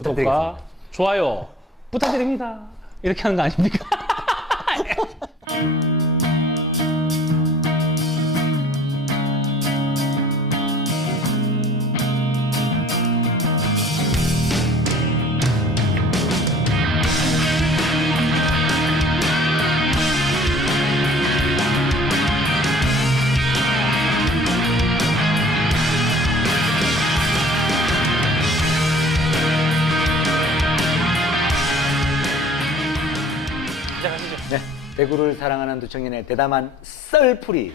구독과 좋아요 부탁드립니다. 이렇게 하는 거 아닙니까? 시작하시죠. 네, 대구를 사랑하는 두 청년의 대담한 썰풀이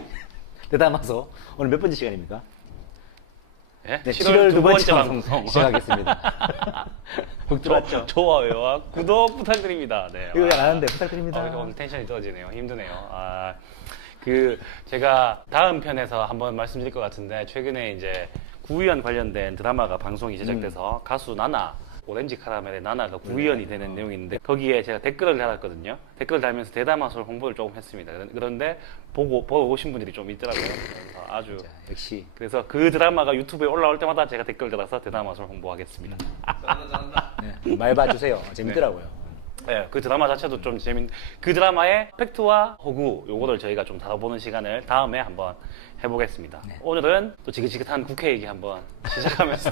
대담아서 오늘 몇 번째 시간입니까? 네, 네, 7월 두 번째 방송 방송 시작하겠습니다. 북 들어왔죠? 좋아요와 구독 부탁드립니다. 네. 이거 잘 아는데 부탁드립니다. 오늘 텐션이 떨어지네요. 힘드네요. 제가 다음 편에서 한번 말씀드릴 것 같은데, 최근에 이제 구의원 관련된 드라마가 방송이 제작돼서 가수 나나, 오렌지 카라멜의 나나가 구의원이 되는 내용이 있는데, 거기에 제가 댓글을 달았거든요. 댓글을 달면서 대담마술 홍보를 조금 했습니다. 그런데 보고 오신 분들이 좀 있더라고요. 그래서 아주 자, 역시 그래서 그 드라마가 유튜브에 올라올 때마다 제가 댓글 달아서 대담마술 홍보하겠습니다. 네, 말 봐주세요. 재밌더라고요. 네, 그 드라마 자체도 좀 그 드라마의 팩트와 호구 요거를 저희가 좀 다뤄보는 시간을 다음에 한번 해보겠습니다. 네. 오늘은 또 지긋지긋한 국회 얘기 한번 시작하면서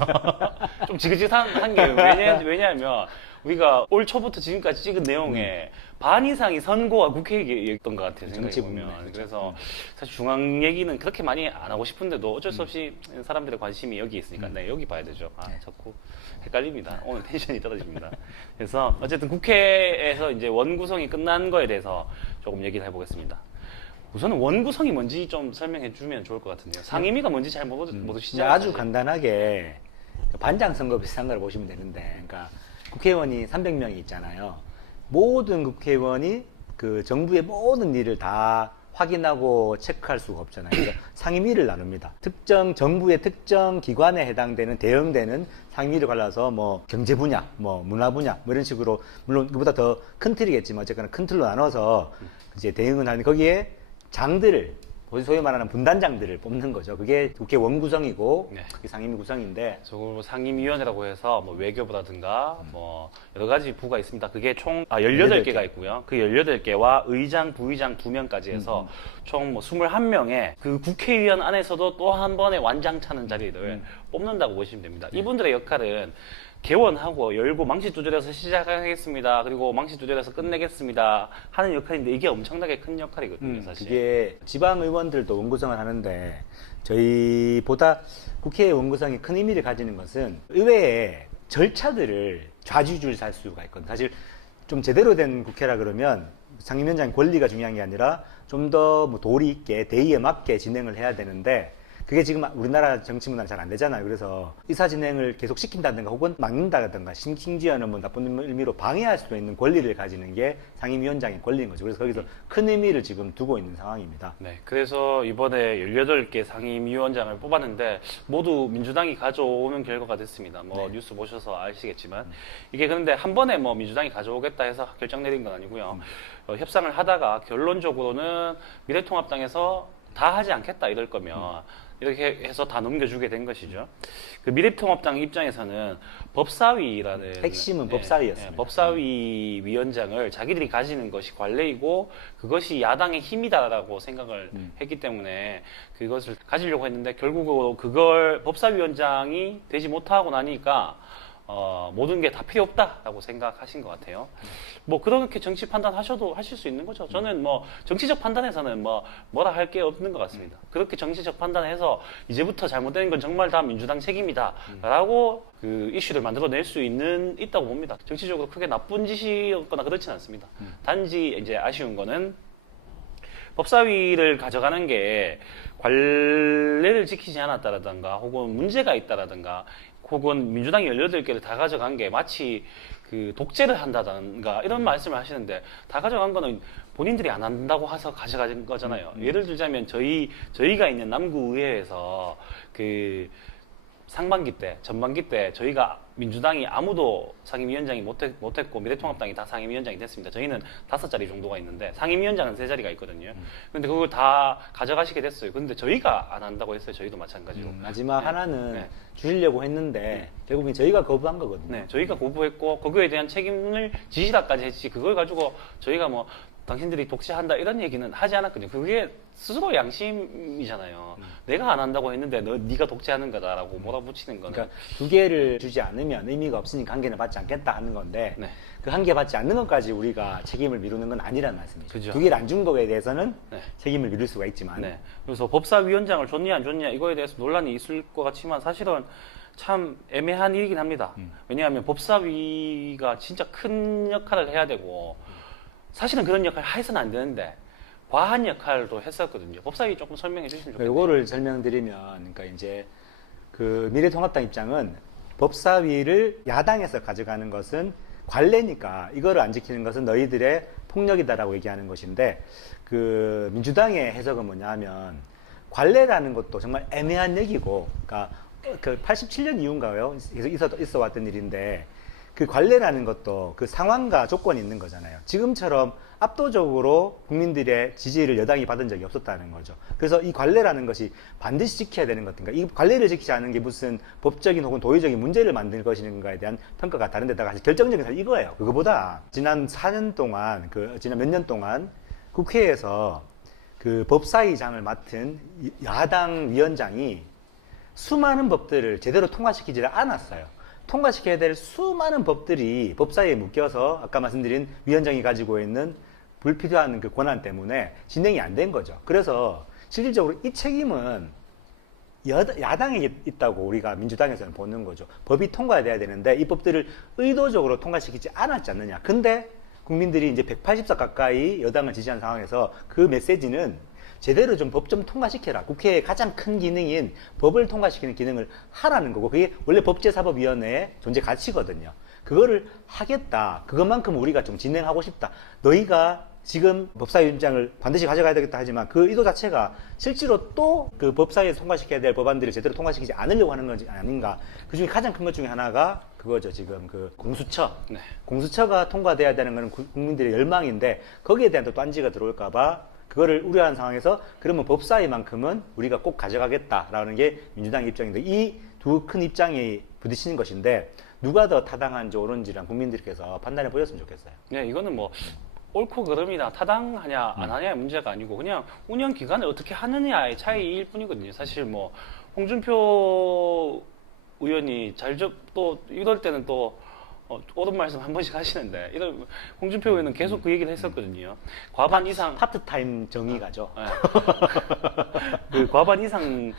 좀 지긋지긋한 게 왜냐하면 우리가 올 초부터 지금까지 찍은 내용의 반 이상이 선거와 국회 얘기였던 것 같아요. 생각해 정치 보면. 부분에, 그렇죠. 그래서 사실 중앙 얘기는 그렇게 많이 안 하고 싶은데도 어쩔 수 없이 사람들의 관심이 여기 있으니까 네, 여기 봐야 되죠. 네. 자꾸 헷갈립니다. 오늘 텐션이 떨어집니다. 그래서 어쨌든 국회에서 이제 원구성이 끝난 거에 대해서 조금 얘기를 해보겠습니다. 우선은 원구성이 뭔지 좀 설명해 주면 좋을 것 같은데요. 상임위가 뭔지 잘 모르시죠? 아주 간단하게 반장 선거 비슷한 걸 보시면 되는데, 그러니까 국회의원이 300명이 있잖아요. 모든 국회의원이 그 정부의 모든 일을 다 확인하고 체크할 수가 없잖아요. 그래서 상임위를 나눕니다. 특정 정부의 특정 기관에 해당되는 대응되는 상임위를 갈라서 뭐 경제 분야, 뭐 문화 분야, 뭐 이런 식으로, 물론 그보다 더 큰 틀이겠지만 어쨌거나 큰 틀로 나눠서 이제 대응을 하는, 거기에 장들을, 소위 말하는 분단장들을 뽑는 거죠. 그게 국회 원구성이고 네. 그게 상임위 구성인데, 저걸 상임위원회라고 해서 뭐 외교부라든가 뭐 여러 가지 부가 있습니다. 그게 총 18개가 있고요. 그 18개와 의장, 부의장 2명까지 해서 총 뭐 21명의 그 국회의원 안에서도 또 한 번의 완장차는 자리를 뽑는다고 보시면 됩니다. 이분들의 역할은 개원하고 열고 망치 두드려서 시작하겠습니다. 그리고 망치 두드려서 끝내겠습니다. 하는 역할인데, 이게 엄청나게 큰 역할이거든요, 사실. 그게 지방 의원들도 원구성을 하는데, 저희보다 국회 원구성이 큰 의미를 가지는 것은 의회의 절차들을 좌지우지를 살 수가 있거든요. 사실 좀 제대로 된 국회라 그러면 상임위원장 권리가 중요한 게 아니라 좀 더 뭐 도리 있게 대의에 맞게 진행을 해야 되는데, 그게 지금 우리나라 정치 문화는 잘 안 되잖아요. 그래서 의사 진행을 계속 시킨다든가 혹은 막는다든가 심지어는 뭐 나쁜 의미로 방해할 수도 있는 권리를 가지는 게 상임위원장의 권리인 거죠. 그래서 거기서 큰 의미를 지금 두고 있는 상황입니다. 네, 그래서 이번에 18개 상임위원장을 뽑았는데 모두 민주당이 가져오는 결과가 됐습니다. 뭐 뉴스 보셔서 아시겠지만, 이게 그런데 한 번에 뭐 민주당이 가져오겠다 해서 결정 내린 건 아니고요. 협상을 하다가 결론적으로는 미래통합당에서 다 하지 않겠다 이럴 거면 이렇게 해서 다 넘겨주게 된 것이죠. 그 미래통합당 입장에서는 법사위라는 핵심은 법사위였습니다. 법사위 위원장을 자기들이 가지는 것이 관례이고 그것이 야당의 힘이다라고 생각을 했기 때문에 그것을 가지려고 했는데, 결국 그걸 법사위원장이 되지 못하고 나니까 모든 게 다 필요 없다라고 생각하신 것 같아요. 뭐 그렇게 정치 판단하셔도 하실 수 있는 거죠. 저는 뭐 정치적 판단에서는 뭐라 할 게 없는 것 같습니다. 그렇게 정치적 판단해서 이제부터 잘못된 건 정말 다 민주당 책임이다라고 그 이슈를 만들어낼 수 있다고 봅니다. 정치적으로 크게 나쁜 짓이었거나 그렇지는 않습니다. 단지 이제 아쉬운 거는 법사위를 가져가는 게 관례를 지키지 않았다라든가 혹은 문제가 있다라든가 혹은 민주당이 18개를 다 가져간 게 마치 그 독재를 한다든가 이런 말씀을 하시는데, 다 가져간 거는 본인들이 안 한다고 해서 가져가진 거잖아요. 예를 들자면 저희가 있는 남구의회에서 그 상반기 때, 전반기 때 저희가 민주당이 아무도 상임위원장이 못했고 미래통합당이 다 상임위원장이 됐습니다. 저희는 5자리 정도가 있는데 상임위원장은 3자리가 있거든요. 근데 그걸 다 가져가시게 됐어요. 근데 저희가 안 한다고 했어요. 저희도 마찬가지로. 마지막 네. 하나는 네. 주시려고 했는데 결국엔 저희가 거부한 거거든요. 네, 저희가 거부했고 거기에 대한 책임을 지시다까지 했지 그걸 가지고 저희가 뭐 당신들이 독재한다 이런 얘기는 하지 않았거든요. 그게 스스로 양심이잖아요. 내가 안 한다고 했는데 네가 독재하는 거다라고 몰아붙이는 거는. 그러니까 2개를 주지 않으면 의미가 없으니 관계는 받지 않겠다 하는 건데 네. 그 한 개 받지 않는 것까지 우리가 책임을 미루는 건 아니란 말씀이죠. 그죠. 2개를 안 준 거에 대해서는 네. 책임을 미룰 수가 있지만 네. 그래서 법사위원장을 줬냐 안 줬냐 이거에 대해서 논란이 있을 것 같지만 사실은 참 애매한 일이긴 합니다. 왜냐하면 법사위가 진짜 큰 역할을 해야 되고 사실은 그런 역할을 해서는 안 되는데 과한 역할도 했었거든요. 법사위 조금 설명해 주시면 좋겠네요. 요거를 설명드리면 그러니까 이제 그 미래통합당 입장은 법사위를 야당에서 가져가는 것은 관례니까 이거를 안 지키는 것은 너희들의 폭력이다라고 얘기하는 것인데 그 민주당의 해석은 뭐냐면 관례라는 것도 정말 애매한 얘기고 그러니까 그 87년 이후인가요? 계속 있어 왔던 일인데 그 관례라는 것도 그 상황과 조건이 있는 거잖아요. 지금처럼 압도적으로 국민들의 지지를 여당이 받은 적이 없었다는 거죠. 그래서 이 관례라는 것이 반드시 지켜야 되는 것인가? 이 관례를 지키지 않는 게 무슨 법적인 혹은 도의적인 문제를 만들 것인가에 대한 평가가 다른 데다가 사실 결정적인 사실 이거예요. 그거보다 지난 4년 동안 지난 몇 년 동안 국회에서 그 법사위장을 맡은 야당 위원장이 수많은 법들을 제대로 통과시키지를 않았어요. 통과시켜야 될 수많은 법들이 법사위에 묶여서 아까 말씀드린 위원장이 가지고 있는 불필요한 그 권한 때문에 진행이 안 된 거죠. 그래서 실질적으로 이 책임은 야당에 있다고 우리가 민주당에서는 보는 거죠. 법이 통과돼야 되는데 이 법들을 의도적으로 통과시키지 않았지 않느냐. 근데 국민들이 이제 180석 가까이 여당을 지지한 상황에서 그 메시지는 제대로 좀 법 좀 통과시켜라. 국회의 가장 큰 기능인 법을 통과시키는 기능을 하라는 거고 그게 원래 법제사법위원회의 존재 가치거든요. 그거를 하겠다. 그것만큼 우리가 좀 진행하고 싶다. 너희가 지금 법사위원장을 반드시 가져가야 되겠다 하지만 그 의도 자체가 실제로 또 그 법사위에서 통과시켜야 될 법안들을 제대로 통과시키지 않으려고 하는 건지 아닌가. 그 중에 가장 큰 것 중에 하나가 그거죠. 지금 그 공수처. 네. 공수처가 통과돼야 되는 건 국민들의 열망인데 거기에 대한 또 딴지가 들어올까봐 그거를 우려한 상황에서 그러면 법사위만큼은 우리가 꼭 가져가겠다라는 게 민주당 입장인데 이 두 큰 입장이 부딪히는 것인데 누가 더 타당한지 옳은지랑 국민들께서 판단해 보셨으면 좋겠어요. 네, 이거는 뭐 옳고 그름이나 타당하냐 안 하냐의 문제가 아니고 그냥 운영 기간을 어떻게 하느냐의 차이일 뿐이거든요. 사실 뭐 홍준표 의원이 또 이럴 때는 또 옳은 말씀 한 번씩 하시는데 홍준표 의원은 계속 그 얘기를 했었거든요. 과반 이상 파트타임 정의가죠. 네. 그 과반 이상의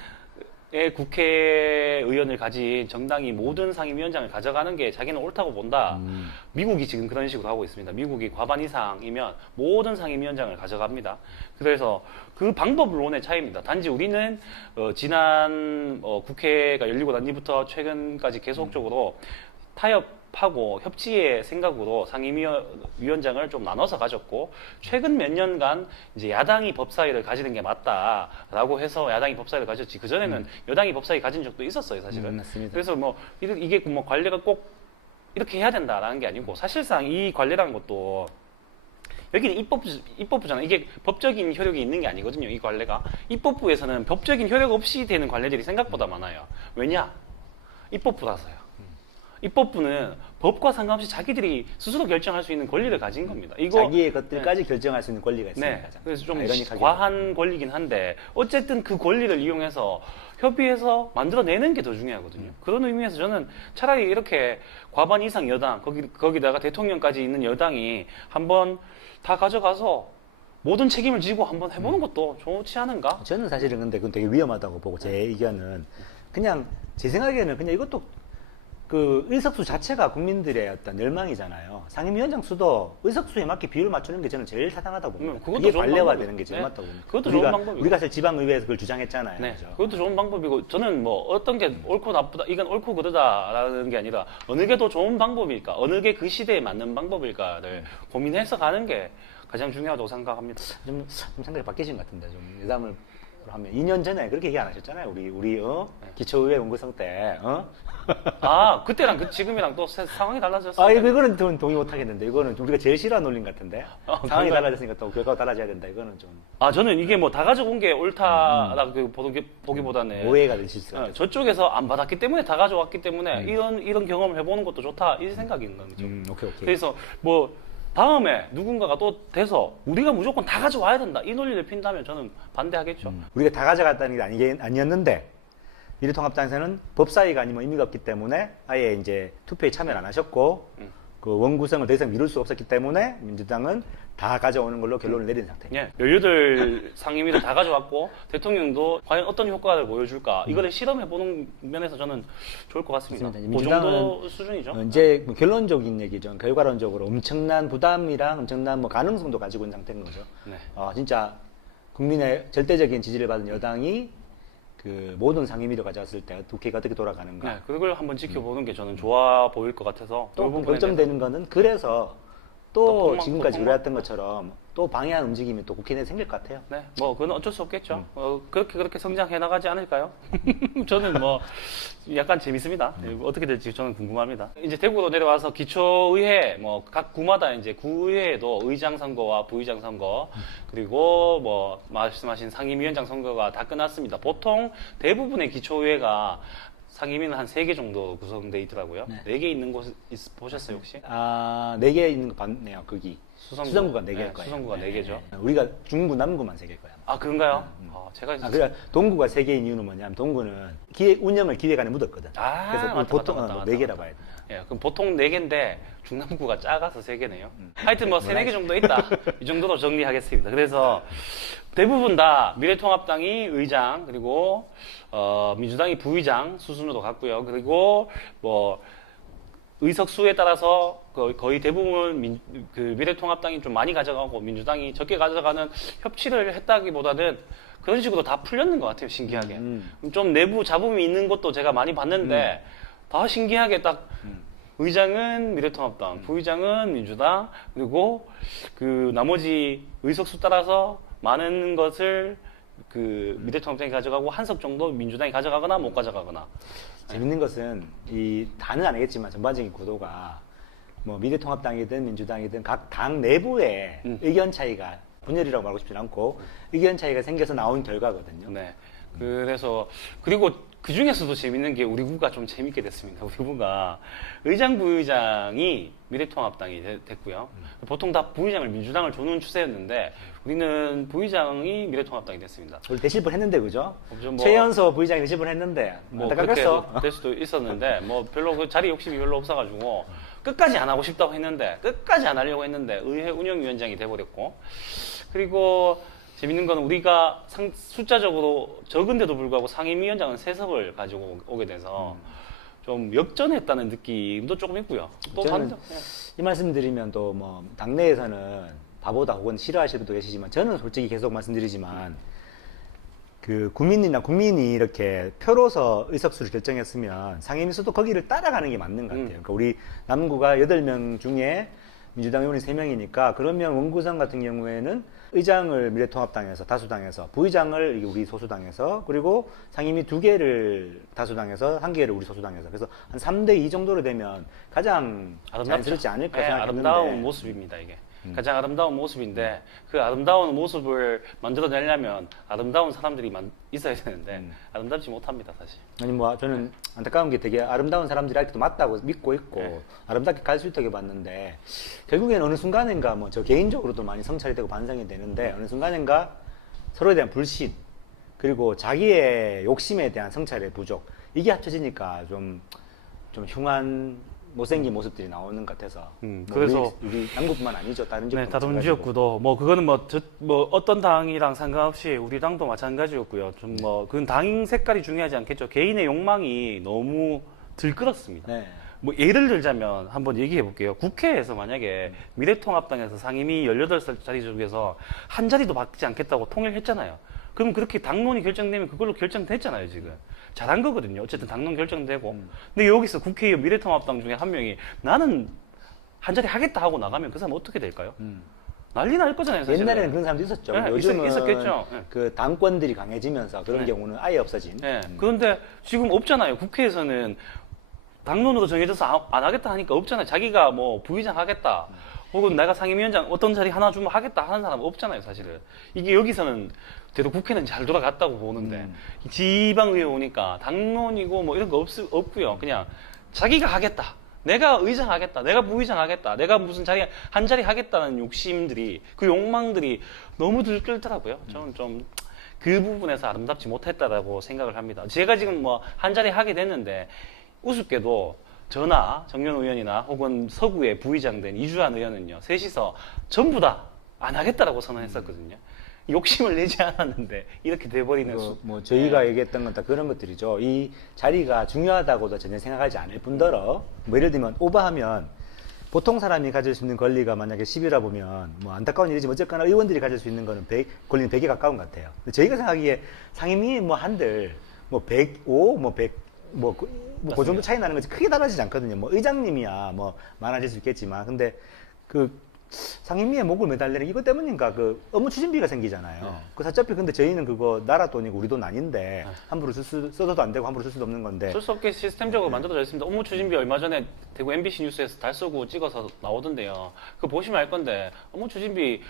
국회의원을 가진 정당이 모든 상임위원장을 가져가는 게 자기는 옳다고 본다. 미국이 지금 그런 식으로 하고 있습니다. 미국이 과반 이상이면 모든 상임위원장을 가져갑니다. 그래서 그 방법론의 차이입니다. 단지 우리는 지난 국회가 열리고 난 뒤부터 최근까지 계속적으로 타협하고 협치의 생각으로 상임위원장을 좀 나눠서 가졌고 최근 몇 년간 이제 야당이 법사위를 가지는 게 맞다라고 해서 야당이 법사위를 가졌지 그 전에는 여당이 법사위 가진 적도 있었어요 사실은. 맞습니다. 그래서 뭐 이게 뭐 관리가 꼭 이렇게 해야 된다라는 게 아니고 사실상 이 관리라는 것도 여기는 입법부잖아요. 이게 법적인 효력이 있는 게 아니거든요. 이 관례가 입법부에서는 법적인 효력 없이 되는 관례들이 생각보다 많아요. 왜냐? 입법부라서요. 입법부는 법과 상관없이 자기들이 스스로 결정할 수 있는 권리를 가진 겁니다. 자기의 것들까지 결정할 수 있는 권리가 있으니까. 네. 그래서 좀 아이러니하게. 과한 권리긴 한데 어쨌든 그 권리를 이용해서 협의해서 만들어내는 게 더 중요하거든요. 그런 의미에서 저는 차라리 이렇게 과반 이상 여당 거기다가 대통령까지 있는 여당이 한번 다 가져가서 모든 책임을 지고 한번 해보는 것도 좋지 않은가? 저는 사실은 근데 그건 되게 위험하다고 보고 제 의견은 그냥 제 생각에는 그냥 이것도 그 의석수 자체가 국민들의 어떤 열망이잖아요. 상임위원장 수도 의석수에 맞게 비율을 맞추는 게 저는 제일 타당하다고 봅니다. 그것도 그게 좋은 관례화되는 방법이고. 게 제일 네. 맞다고 봅니다. 그것도 좋은 방법이고. 우리가 사실 지방의회에서 그걸 주장했잖아요. 네, 그죠? 그것도 좋은 방법이고 저는 뭐 어떤 게 옳고 나쁘다 이건 옳고 그르다라는 게 아니라 어느 게 더 좋은 방법일까 어느 게 그 시대에 맞는 방법일까를 고민해서 가는 게 가장 중요하다고 생각합니다. 좀 생각이 바뀌신 것 같은데 좀 예담을 하면 2년 전에 그렇게 얘기 안 하셨잖아요. 우리 기초의회 원구성 때. 아, 그때랑 지금이랑 또 상황이 달라졌어요. 아, 이거는 좀 동의 못 하겠는데. 이거는 우리가 제일 싫어하는 논리 같은데. 상황이 그런가요? 달라졌으니까 또 결과가 달라져야 된다. 이거는 좀 아, 저는 이게 뭐 다 가져온 게 옳다라고 보기보다는 오해가 될 수 있을 것 같아요. 저쪽에서 안 받았기 때문에 다 가져왔기 때문에 이런 경험을 해보는 것도 좋다 이 생각인 거죠. 오케이. 그래서 뭐 다음에 누군가가 또 돼서 우리가 무조건 다 가져와야 된다 이 논리를 핀다면 저는 반대하겠죠. 우리가 다 가져갔다는 게 아니었는데 미래통합당에서는 법사위가 아니면 의미가 없기 때문에 아예 이제 투표에 참여를 안 하셨고 그 원구성을 더 이상 미룰 수 없었기 때문에 민주당은 다 가져오는 걸로 결론을 내린 상태입니다. 예, 18 상임위를 다 가져왔고 대통령도 과연 어떤 효과를 보여줄까 이거를 실험해보는 면에서 저는 좋을 것 같습니다. 맞습니다. 그 정도 수준이죠. 이제 뭐 결론적인 얘기죠. 결과론적으로 엄청난 부담이랑 엄청난 뭐 가능성도 가지고 있는 상태인 거죠. 네. 진짜 국민의 절대적인 지지를 받은 여당이 그 모든 상임위를 가져왔을 때 국회가 어떻게 돌아가는가. 네, 그걸 한번 지켜보는 게 저는 좋아 보일 것 같아서 또 그 부분에 결정되는 거는 그래서 또 또 폭망, 지금까지 또 그래왔던 것처럼 또 방해한 움직임이 또 국회 내에 생길 것 같아요. 네, 뭐 그건 어쩔 수 없겠죠. 그렇게 성장해 나가지 않을까요? 저는 뭐 약간 재밌습니다. 어떻게 될지 저는 궁금합니다. 이제 대구로 내려와서 기초의회 뭐 각 구마다 이제 구의회에도 의장 선거와 부의장 선거 그리고 뭐 말씀하신 상임위원장 선거가 다 끝났습니다. 보통 대부분의 기초의회가 상임위는 한 3개 정도 구성돼 있더라고요. 네. 4개 있는 곳 보셨어요 혹시? 4개 있는 거 봤네요, 거기. 수성구가 4개일 네, 거예요. 수성구가 4개죠. 우리가 중구, 남구만 3개일 거야. 아 그런가요? 제가 그러니까 동구가 3개인 이유는 뭐냐면 동구는 운영을 기획안에 묻었거든. 아, 그래서 맞다, 보통 맞다, 4개라 봐야 돼. 예, 그럼 보통 4개인데 중남구가 작아서 3개네요. 하여튼 뭐 3, 4개 정도 있다. 이 정도로 정리하겠습니다. 그래서 대부분 다 미래통합당이 의장 그리고 민주당이 부의장 수순으로 갔고요. 그리고 뭐 의석수에 따라서 거의 대부분 그 미래통합당이 좀 많이 가져가고 민주당이 적게 가져가는 협치를 했다기보다는 그런 식으로 다 풀렸는 것 같아요. 신기하게. 좀 내부 잡음이 있는 것도 제가 많이 봤는데 다 신기하게 딱 의장은 미래통합당, 부의장은 민주당, 그리고 그 나머지 의석수 따라서 많은 것을 그 미래통합당이 가져가고 한 석 정도 민주당이 가져가거나 못 가져가거나. 재밌는 것은 이 다는 아니겠지만 전반적인 구도가 뭐 미래통합당이든 민주당이든 각 당 내부에 의견 차이가 분열이라고 말하고 싶지 않고 의견 차이가 생겨서 나온 결과거든요. 네. 그래서 그리고 그 중에서도 재밌는 게 우리 구가 좀 재밌게 됐습니다. 우리 구가 의장 부의장이 미래통합당이 됐고요. 보통 다 부의장을 민주당을 주는 추세였는데 우리는 부의장이 미래통합당이 됐습니다. 우리 대실을 했는데 그죠? 뭐 최연소 부의장이 대실을 했는데 뭐 그렇게 안타깝겠어. 될 수도 있었는데 뭐 별로 그 자리 욕심이 별로 없어가지고 끝까지 안 하고 싶다고 했는데 끝까지 안 하려고 했는데 의회 운영위원장이 돼버렸고 그리고 재밌는 건 우리가 숫자적으로 적은데도 불구하고 상임위원장은 3석을 가지고 오게 돼서 좀 역전했다는 느낌도 조금 있고요. 또 저는 반대. 이 말씀 드리면 또 뭐 당내에서는 바보다 혹은 싫어하실 분도 계시지만 저는 솔직히 계속 말씀드리지만 그 국민이 이렇게 표로서 의석수를 결정했으면 상임위수도 거기를 따라가는 게 맞는 것 같아요. 그러니까 우리 남구가 8명 중에 민주당 의원이 3명이니까 그러면 원구성 같은 경우에는 의장을 미래통합당에서 다수당에서 부의장을 우리 소수당에서 그리고 상임위 2개를 다수당에서 1개를 우리 소수당에서 그래서 한 3대2 정도로 되면 가장 자연스럽지 않을까 네, 생각했는데 아름다운 모습입니다 이게 가장 아름다운 모습인데 그 아름다운 모습을 만들어내려면 아름다운 사람들이 있어야 되는데 아름답지 못합니다 사실. 아니 뭐 저는 안타까운 게 되게 아름다운 사람들이 아직도 맞다고 믿고 있고 아름답게 갈 수 있다고 봤는데 결국에는 어느 순간인가 뭐 저 개인적으로도 많이 성찰이 되고 반성이 되는데 어느 순간인가 서로에 대한 불신 그리고 자기의 욕심에 대한 성찰의 부족 이게 합쳐지니까 좀 흉한 못생긴 모습들이 나오는 것 같아서 뭐 그래서 우리 남구뿐만 아니죠 다른 지역도 네, 다른 마찬가지고. 지역구도 뭐 그거는 뭐 어떤 당이랑 상관없이 우리 당도 마찬가지였고요. 좀 뭐 그건 당 색깔이 중요하지 않겠죠. 개인의 욕망이 너무 들끓었습니다. 네. 뭐 예를 들자면 한번 얘기해 볼게요. 국회에서 만약에 미래통합당에서 상임위 18자리 중에서 한 자리도 받지 않겠다고 통일했잖아요. 그럼 그렇게 당론이 결정되면 그걸로 결정됐잖아요, 지금. 잘한 거거든요. 어쨌든 당론 결정되고. 근데 여기서 국회의원 미래통합당 중에 한 명이 나는 한 자리 하겠다 하고 나가면 그 사람 어떻게 될까요? 난리 날 거잖아요. 사실은. 옛날에는 그런 사람도 있었죠. 네, 요즘은 있었겠죠. 네. 그 당권들이 강해지면서 그런 네. 경우는 아예 없어진. 예. 그런데 지금 없잖아요. 국회에서는 당론으로 정해져서 안 하겠다 하니까 없잖아요. 자기가 뭐 부의장 하겠다. 혹은 내가 상임위원장 어떤 자리 하나 주면 하겠다 하는 사람 없잖아요, 사실은. 이게 여기서는 그래도 국회는 잘 돌아갔다고 보는데 지방의회 오니까 당론이고 뭐 이런 거 없고요. 그냥 자기가 하겠다. 내가 의장 하겠다. 내가 부의장 하겠다. 내가 무슨 자리 한 자리 하겠다는 욕심들이 그 욕망들이 너무 들끓더라고요. 저는 좀 그 부분에서 아름답지 못했다라고 생각을 합니다. 제가 지금 뭐 한 자리 하게 됐는데 우습게도 저나 정연 의원이나 혹은 서구의 부의장 된 이주환 의원은요, 셋이서 전부 다 안 하겠다라고 선언했었거든요. 욕심을 내지 않았는데 이렇게 돼버리는 뭐 저희가 얘기했던 건 다 그런 것들이죠. 이 자리가 중요하다고도 전혀 생각하지 않을 뿐더러 뭐 예를 들면 오버하면 보통 사람이 가질 수 있는 권리가 만약에 10이라 보면 뭐 안타까운 일이지만 어쨌거나 의원들이 가질 수 있는 거는 100, 권리는 100에 가까운 것 같아요. 근데 저희가 생각하기에 상임위 뭐 한들 뭐 105, 뭐 100, 그 정도 차이 나는 거지 크게 달라지지 않거든요. 뭐 의장님이야 뭐 많아질 수 있겠지만 근데 그 상임위에 목을 매달리는 이것 때문인가 그 업무 추진비가 생기잖아요. 네. 그 어차피 근데 저희는 그거 나라 돈이고 우리 돈 아닌데 함부로 써도 안 되고 함부로 쓸 수도 없는 건데 어쩔 수 없게 시스템적으로 만들어져 있습니다. 업무 추진비 얼마 전에 대구 MBC 뉴스에서 달 쏘고 찍어서 나오던데요. 그거 보시면 알 건데 업무 추진비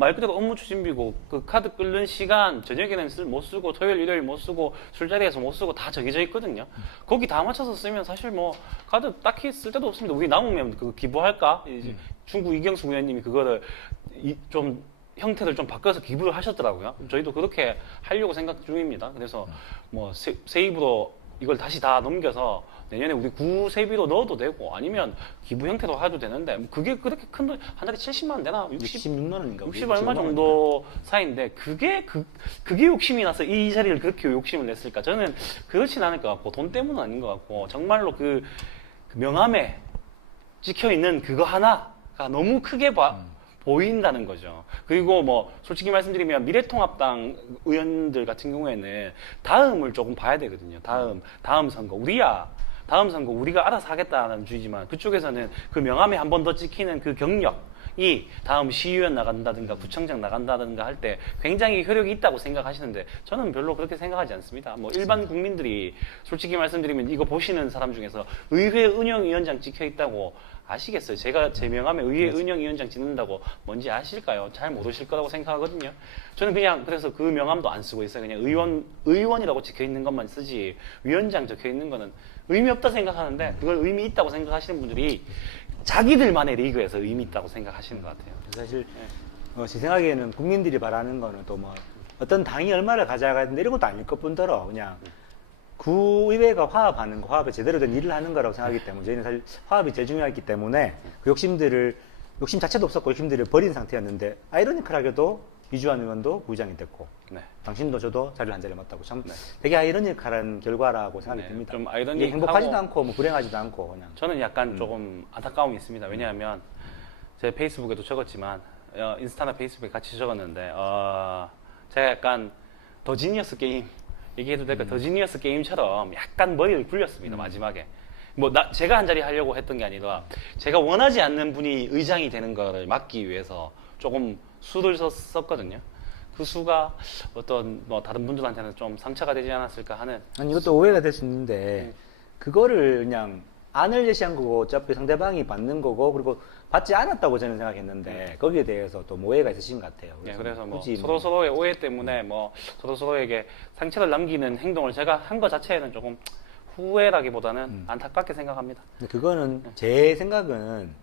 말 그대로 업무 추진비고 그 카드 끓는 시간 저녁에는 못 쓰고 토요일 일요일 못 쓰고 술자리에서 못 쓰고 다 정해져 있거든요. 거기 다 맞춰서 쓰면 사실 뭐 카드 딱히 쓸 데도 없습니다. 우리 남으면 그거 기부할까? 이제 중국 이경수 의원님이 그거를 좀 형태를 좀 바꿔서 기부를 하셨더라고요. 저희도 그렇게 하려고 생각 중입니다. 그래서 뭐 세입으로 이걸 다시 다 넘겨서 내년에 우리 구세비로 넣어도 되고 아니면 기부 형태로 해도 되는데 뭐 그게 그렇게 큰 돈, 한 달에 70만 원 되나? 66만 원인가? 60 얼마 정도 사이인데 그게 욕심이 나서 이 자리를 그렇게 욕심을 냈을까? 저는 그렇진 않을 것 같고 돈 때문은 아닌 것 같고 정말로 그 명함에 찍혀 있는 그거 하나가 너무 크게 보인다는 거죠. 그리고 뭐 솔직히 말씀드리면 미래통합당 의원들 같은 경우에는 다음을 조금 봐야 되거든요. 다음 선거 다음 선거 우리가 알아서 하겠다는 주의지만 그쪽에서는 그 명함에 한 번 더 찍히는 그 경력이 다음 시의원 나간다든가 구청장 나간다든가 할 때 굉장히 효력이 있다고 생각하시는데 저는 별로 그렇게 생각하지 않습니다. 뭐 일반 국민들이 솔직히 말씀드리면 이거 보시는 사람 중에서 의회 운영위원장 찍혀 있다고 아시겠어요? 제가 제 명함에 의회 운영위원장 찍는다고 뭔지 아실까요? 잘 모르실 거라고 생각하거든요. 저는 그냥 그래서 그 명함도 안 쓰고 있어요. 그냥 의원이라고 찍혀 있는 것만 쓰지 위원장 적혀 있는 거는 의미 없다 생각하는데 그걸 의미 있다고 생각하시는 분들이 자기들만의 리그에서 의미 있다고 생각하시는 것 같아요. 사실 제 생각에는 국민들이 바라는 거는 또 뭐 어떤 당이 얼마를 가져가야 된다 이런 것도 아닐 것 뿐더러 그냥 구의회가 화합하는 거, 화합에 제대로 된 일을 하는 거라고 생각하기 때문에 저희는 사실 화합이 제일 중요했기 때문에 그 욕심 자체도 없었고 욕심들을 버린 상태였는데 아이러니컬하게도 이주환 의원도 부의장이 됐고 네. 당신도 저도 자리를 한 자리에 맡았고 참 네. 되게 아이러니컬한 결과라고 생각이 네, 듭니다. 좀 이게 아이러니하고 행복하지도 않고 뭐 불행하지도 않고 그냥 저는 약간 조금 안타까움이 있습니다. 왜냐하면 제 페이스북에도 적었지만 인스타나 페이스북에 같이 적었는데 제가 약간 더 지니어스 게임 얘기해도 될까? 더 지니어스 게임처럼 약간 머리를 굴렸습니다. 마지막에 제가 한 자리 하려고 했던 게 아니라 제가 원하지 않는 분이 의장이 되는 거를 막기 위해서 조금 수를 썼거든요. 그 수가 어떤 뭐 다른 분들한테는 좀 상처가 되지 않았을까 하는. 아니 이것도 오해가 될 수 있는데 그거를 그냥 안을 제시한 거고 어차피 상대방이 받는 거고 그리고 받지 않았다고 저는 생각했는데 거기에 대해서 또 오해가 있으신 것 같아요. 그래서 뭐 굳이 서로 서로의 오해 때문에 뭐 서로 서로에게 상처를 남기는 행동을 제가 한 것 자체에는 조금 후회라기보다는 안타깝게 생각합니다. 근데 그거는 제 생각은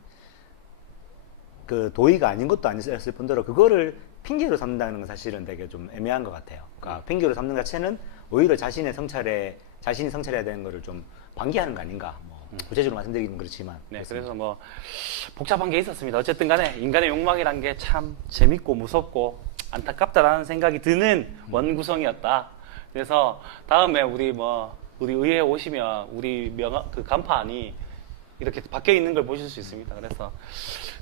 그 도의가 아닌 것도 아니었을 뿐더러 그거를 핑계로 삼는다는 건 사실은 되게 좀 애매한 것 같아요. 그러니까 핑계로 삼는 것 자체는 오히려 자신이 성찰해야 되는 거를 좀 방기하는 거 아닌가. 뭐 구체적으로 말씀드리기는 그렇지만. 네, 그래서 뭐 복잡한 게 있었습니다. 어쨌든 간에 인간의 욕망이란 게 참 재밌고 무섭고 안타깝다라는 생각이 드는 원구성이었다. 그래서 다음에 우리 의회에 오시면 우리 그 간판이 이렇게 바뀌어 있는 걸 보실 수 있습니다. 그래서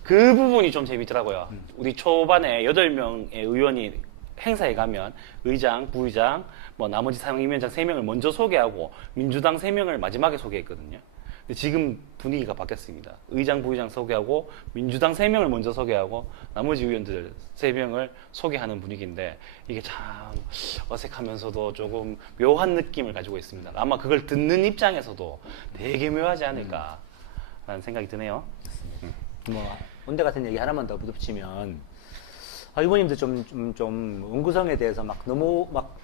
그 부분이 좀 재밌더라고요. 우리 초반에 8명의 의원이 행사에 가면 의장, 부의장, 나머지 상임위원장 3명을 먼저 소개하고 민주당 3명을 마지막에 소개했거든요. 근데 지금 분위기가 바뀌었습니다. 의장, 부의장 소개하고 민주당 3명을 먼저 소개하고 나머지 의원들 3명을 소개하는 분위기인데 이게 참 어색하면서도 조금 묘한 느낌을 가지고 있습니다. 아마 그걸 듣는 입장에서도 되게 묘하지 않을까라는 생각이 드네요. 뭐 온대 같은 얘기 하나만 더 붙이면 의원님도 좀 원구성에 대해서 막 너무 막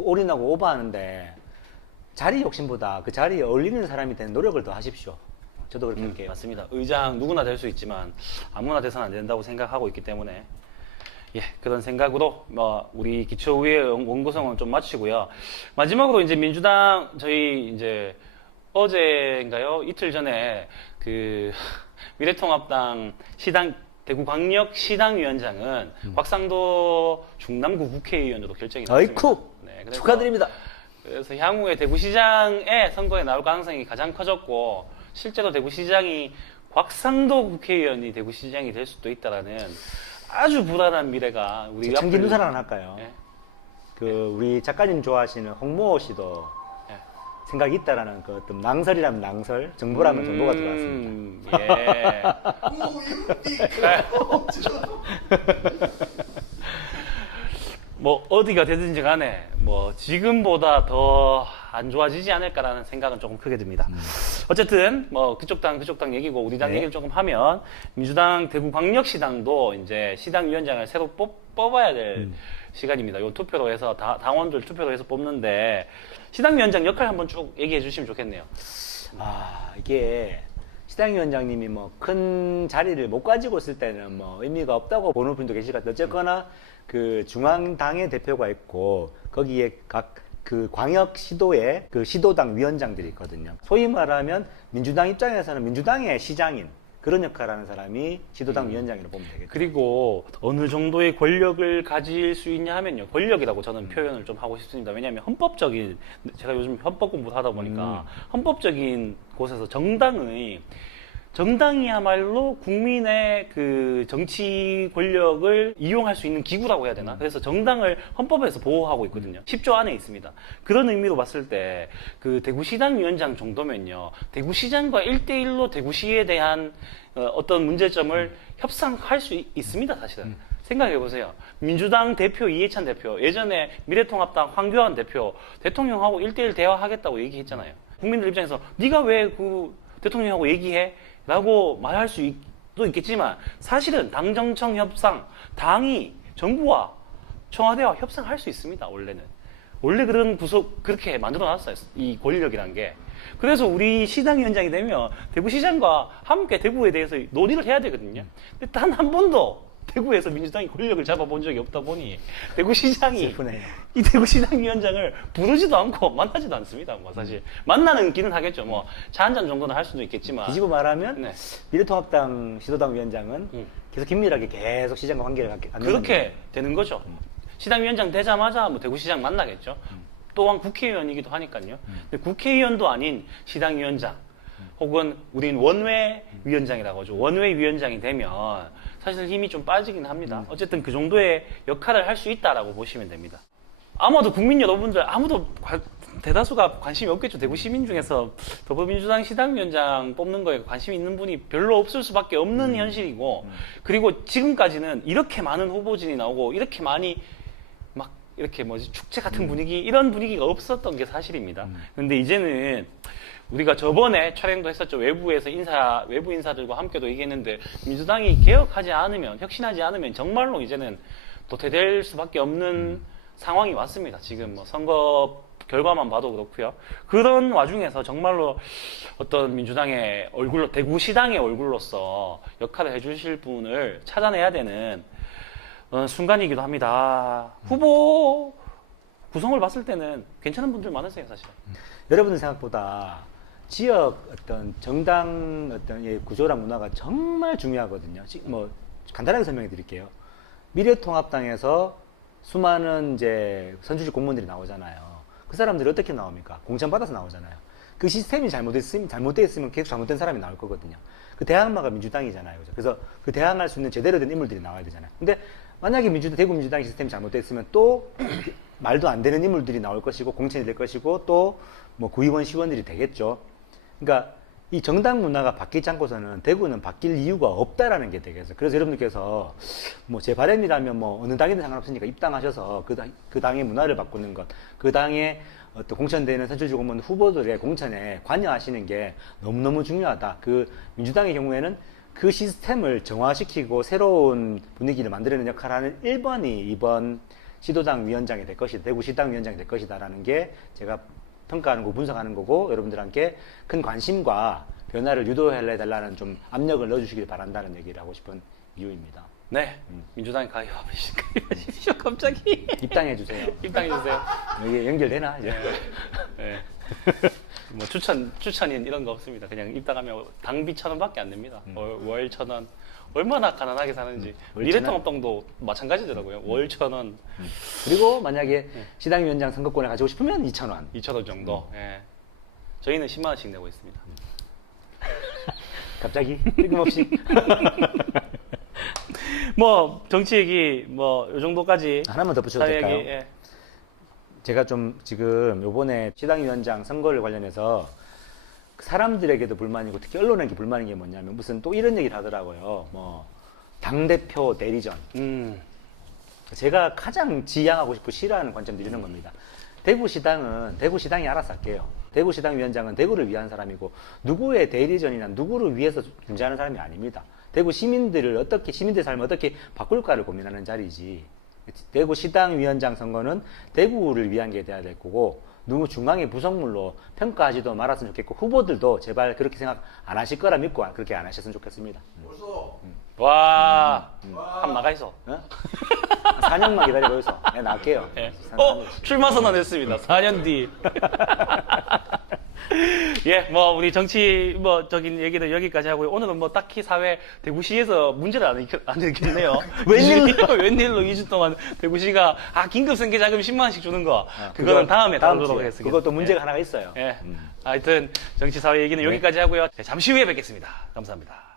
올인하고 오버하는데 자리 욕심보다 그 자리에 어울리는 사람이 되는 노력을 더 하십시오. 저도 그렇게 할게요. 맞습니다. 의장 누구나 될 수 있지만 아무나 돼서는 안 된다고 생각하고 있기 때문에 그런 생각으로 우리 기초의회 원구성은 좀 마치고요. 마지막으로 이제 민주당 저희 이제 어제인가요? 이틀 전에 그 미래통합당 대구광역 시당위원장은 곽상도 중남구 국회의원으로 결정이 났습니다. 아이쿠 그래서 축하드립니다. 그래서 향후에 대구시장의 선거에 나올 가능성이 가장 커졌고 실제로 대구시장이 곽상도 국회의원이 대구시장이 될 수도 있다라는 아주 불안한 미래가 우리 청기 앞을- 누설 하나 할까요? 예. 그 우리 작가님 좋아하시는 홍모 씨도 예. 생각이 있다라는 그 어떤 낭설이라면 낭설, 정보라면 정보가 들어왔습니다. 뭐 어디가 되든지 간에 뭐 지금보다 더 안 좋아지지 않을까라는 생각은 조금 크게 듭니다. 어쨌든 뭐 그쪽 당 얘기고 우리 당 네. 얘기를 조금 하면 민주당 대구광역시당도 이제 시당위원장을 새로 뽑아야 될 시간입니다. 요 투표로 해서 당원들 투표로 해서 뽑는데 시당위원장 역할 한번 쭉 얘기해 주시면 좋겠네요. 이게 시당위원장님이 뭐 큰 자리를 못 가지고 있을 때는 뭐 의미가 없다고 보는 분도 계실 것 같아요. 어쨌거나 그 중앙당의 대표가 있고 거기에 각 그 광역 시도의 그 시도당 위원장들이 있거든요. 소위 말하면 민주당 입장에서는 민주당의 시장인 그런 역할을 하는 사람이 시도당 위원장이라고 보면 되겠죠. 그리고 어느 정도의 권력을 가질 수 있냐 하면요. 권력이라고 저는 표현을 좀 하고 싶습니다. 왜냐하면 헌법적인, 제가 요즘 헌법 공부를 하다 보니까 헌법적인 곳에서 정당이야말로 국민의 그 정치 권력을 이용할 수 있는 기구라고 해야 되나? 그래서 정당을 헌법에서 보호하고 있거든요. 10조 안에 있습니다. 그런 의미로 봤을 때 그 대구시당 위원장 정도면요. 대구시장과 1대1로 대구시에 대한 어떤 문제점을 협상할 수 있습니다, 사실은. 생각해 보세요. 민주당 대표 이해찬 대표, 예전에 미래통합당 황교안 대표, 대통령하고 1대1 대화하겠다고 얘기했잖아요. 국민들 입장에서 네가 왜 그 대통령하고 얘기해? 라고 말할 수도 있겠지만 사실은 당정청 협상, 당이 정부와 청와대와 협상할 수 있습니다. 원래 그런 그렇게 만들어놨어요. 이 권력이란 게. 그래서 우리 시당위원장이 되면 대구시장과 함께 대구에 대해서 논의를 해야 되거든요. 근데 단 한 번도 대구에서 민주당이 권력을 잡아본 적이 없다 보니 대구시장이 슬프네요. 이 대구시당위원장을 부르지도 않고 만나지도 않습니다. 뭐 사실 만나는 기는 하겠죠. 뭐 차 한 잔 정도는 할 수도 있겠지만 뒤집어 말하면 네. 미래통합당 시도당 위원장은 계속 긴밀하게 계속 시장과 관계를 갖는 그렇게 되는 거죠. 시당위원장 되자마자 뭐 대구시장 만나겠죠. 또한 국회의원이기도 하니까요. 근데 국회의원도 아닌 시당위원장 혹은 우린 원외위원장이라고 하죠. 원외위원장이 되면 사실 힘이 좀 빠지긴 합니다. 어쨌든 그 정도의 역할을 할 수 있다라고 보시면 됩니다. 아마도 국민 여러분들 아무도 대다수가 관심이 없겠죠. 대구 시민 중에서 더불어민주당 시당위원장 뽑는 거에 관심이 있는 분이 별로 없을 수밖에 없는 현실이고 그리고 지금까지는 이렇게 많은 후보진이 나오고 이렇게 많이 막 이렇게 축제 같은 분위기 이런 분위기가 없었던 게 사실입니다. 근데 이제는 우리가 저번에 촬영도 했었죠. 외부 인사들과 함께도 얘기했는데 민주당이 개혁하지 않으면 혁신하지 않으면 정말로 이제는 도태될 수밖에 없는 상황이 왔습니다. 지금 뭐 선거 결과만 봐도 그렇고요. 그런 와중에서 정말로 어떤 민주당의 얼굴로 대구시당의 얼굴로서 역할을 해주실 분을 찾아내야 되는 순간이기도 합니다. 후보 구성을 봤을 때는 괜찮은 분들 많으세요, 사실. 여러분들 생각보다 지역 어떤 정당 어떤 구조랑 문화가 정말 중요하거든요. 뭐 간단하게 설명해 드릴게요. 미래통합당에서 수많은 이제 선출직 공무원들이 나오잖아요. 그 사람들이 어떻게 나옵니까? 공천받아서 나오잖아요. 그 시스템이 잘못되어 있으면 계속 잘못된 사람이 나올 거거든요. 그 대항마가 민주당이잖아요. 그죠? 그래서 그 대항할 수 있는 제대로 된 인물들이 나와야 되잖아요. 근데 만약에 대구 민주당 시스템이 잘못되어 있으면 또 말도 안 되는 인물들이 나올 것이고 공천이 될 것이고 또 뭐 구의원, 시원들이 되겠죠. 그러니까 이 정당 문화가 바뀌지 않고서는 대구는 바뀔 이유가 없다라는 게 되겠어요. 그래서 여러분들께서 뭐 제 바람이라면 뭐 어느 당이든 상관없으니까 입당하셔서 그 당의 문화를 바꾸는 것, 그 당의 어떤 공천되는 선출직 공무원 후보들의 공천에 관여하시는 게 너무너무 중요하다. 그 민주당의 경우에는 그 시스템을 정화시키고 새로운 분위기를 만들어내는 역할을 하는 1번이 이번 시도당 위원장이 될 것이다. 대구시당 위원장이 될 것이다라는 게 제가 평가하는 거고 분석하는 거고 여러분들한테 큰 관심과 변화를 유도해달라는 좀 압력을 넣어주시길 바란다는 얘기를 하고 싶은 이유입니다. 네, 민주당에 가입하십시오. 갑자기 입당해주세요. 입당해주세요. 이게 연결되나? 이제? 네. 뭐 추천인 이런 거 없습니다. 그냥 입당하면 당비 1,000원밖에 안 냅니다. 월 1,000원. 얼마나 가난하게 사는지. 월 미래통합당도 마찬가지더라고요. 월 1,000원, 그리고 만약에 시당위원장 선거권을 가지고 싶으면 2,000원. 2,000원 정도. 예. 저희는 10만 원씩 내고 있습니다. 갑자기 뜬금없이 뭐 정치 얘기 뭐 요 정도까지. 하나만 더 붙여도 사회 될까요? 얘기, 예. 제가 좀 지금 요번에 시당위원장 선거를 관련해서 사람들에게도 불만이고 특히 언론에게 불만인 게 뭐냐면 무슨 또 이런 얘기를 하더라고요. 뭐 당대표 대리전. 제가 가장 지향하고 싶고 싫어하는 관점도 이런 겁니다. 대구시당은 대구시당이 알아서 할게요. 대구시당 위원장은 대구를 위한 사람이고 누구의 대리전이나 누구를 위해서 존재하는 사람이 아닙니다. 대구 시민들을 어떻게 시민들의 삶을 어떻게 바꿀까를 고민하는 자리지. 대구시당 위원장 선거는 대구를 위한 게 돼야 될 거고 누구 중앙의 부속물로 평가하지도 말았으면 좋겠고 후보들도 제발 그렇게 생각 안 하실 거라 믿고 그렇게 안 하셨으면 좋겠습니다. 와, 한 나가 있어. 어? 4년만 기다리고 있어. 내가 나갈게요. 예. 출마 선언했습니다. 4년 뒤. 예, 뭐 우리 정치 적인 얘기는 여기까지 하고요. 오늘은 뭐 딱히 사회 대구시에서 문제를 안 일으켰네요. 웬일로 2주 동안 대구시가 긴급 생계 자금 10만 원씩 주는 거. 그거는 다음에 다루도록 주에. 하겠습니다. 그것도 문제가 하나가 있어요. 예. 하여튼 정치 사회 얘기는 여기까지 하고요. 네, 잠시 후에 뵙겠습니다. 감사합니다.